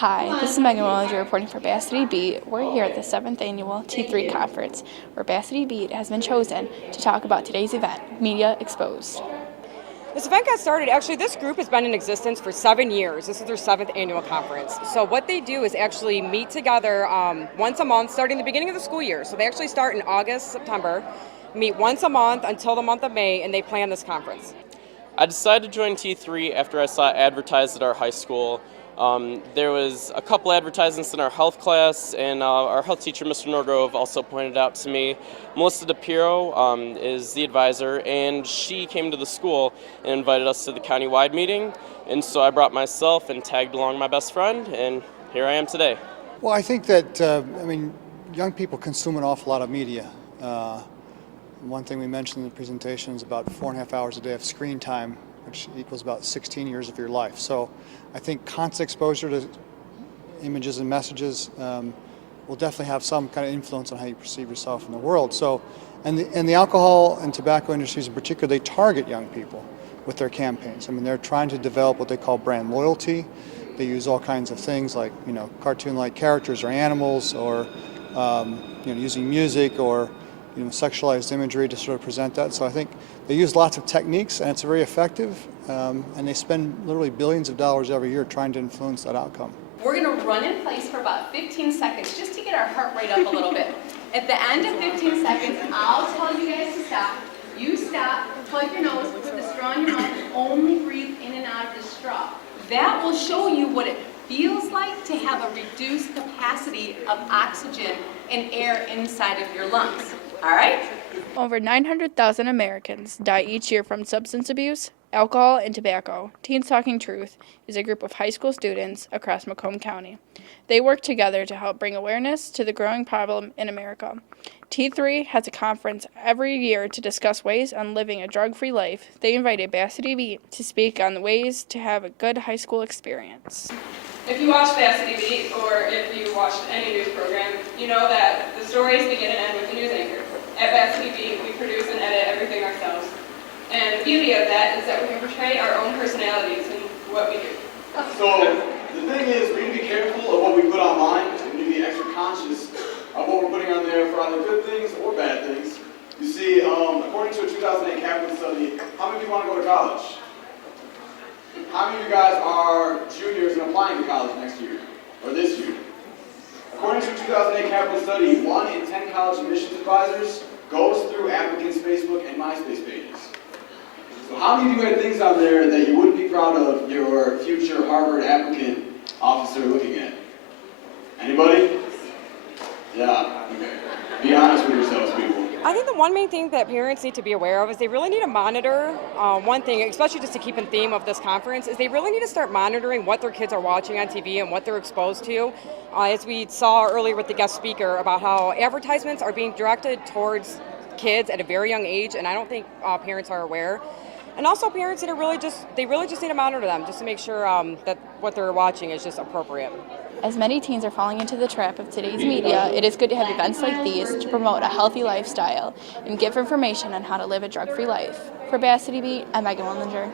Hi, this is Megan Willinger reporting for Bass City Beat. We're here at the 7th Annual T3 Conference, where Bass City Beat has been chosen to talk about today's event, Media Exposed. This event got started, actually this group has been in existence for 7 years. This is their 7th annual conference. So what they do is actually meet together once a month starting the beginning of the school year. So they actually start in August, September, meet once a month until the month of May, and they plan this conference. I decided to join T3 after I saw it advertised at our high school. There was a couple advertisements in our health class, and our health teacher, Mr. Norgrove, also pointed out to me. Melissa DePiro is the advisor, and she came to the school and invited us to the countywide meeting. And so I brought myself and tagged along my best friend, and here I am today. Well, I think that, young people consume an awful lot of media. One thing we mentioned in the presentation is about 4.5 hours a day of screen time, which equals about 16 years of your life. So I think constant exposure to images and messages will definitely have some kind of influence on how you perceive yourself in the world. So, and the alcohol and tobacco industries in particular, they target young people with their campaigns. I mean, they're trying to develop what they call brand loyalty. They use all kinds of things like, cartoon-like characters or animals, or using music or sexualized imagery to sort of present that. So I think they use lots of techniques, and it's very effective, and they spend literally billions of dollars every year trying to influence that outcome. We're going to run in place for about 15 seconds just to get our heart rate up a little bit. At the end of 15 seconds, I'll tell you guys to stop. You stop, plug your nose, put the straw in your mouth, and only breathe in and out of the straw. That will show you what it feels like to have a reduced capacity of oxygen and air inside of your lungs. All right? Over 900,000 Americans die each year from substance abuse, alcohol, and tobacco. Teens Talking Truth is a group of high school students across Macomb County. They work together to help bring awareness to the growing problem in America. T3 has a conference every year to discuss ways on living a drug-free life. They invited Bass City Beat to speak on the ways to have a good high school experience. If you watch Bass City Beat, or if you watched any news program, you know that the stories begin and end with the news anchor. At Bass City Beat, we produce and edit everything ourselves. And the beauty of that is that we can portray our own personalities in what we do. So the thing is, we need to be careful of what we put online, and we need to be extra conscious of what we're putting on there for either good things or bad things. You see, according to a 2008 Kaplan study, how many people want to go to college? How many of you guys are juniors and applying to college next year, or this year? According to a 2008 Kaplan study, 1 in 10 college admissions advisors goes through applicants' Facebook and MySpace pages. So how many of you had things on there that you wouldn't be proud of your future Harvard applicant officer looking at? Anybody? Yeah, okay. Be honest with yourselves, people. I think the one main thing that parents need to be aware of is they really need to monitor, one thing, especially just to keep in theme of this conference, is they really need to start monitoring what their kids are watching on TV and what they're exposed to. As we saw earlier with the guest speaker about how advertisements are being directed towards kids at a very young age, and I don't think parents are aware. And also parents that are really just need to monitor them just to make sure that what they're watching is just appropriate. As many teens are falling into the trap of today's media, it is good to have events like these to promote a healthy lifestyle and give information on how to live a drug-free life. For Bass City Beat, I'm Megan Willinger.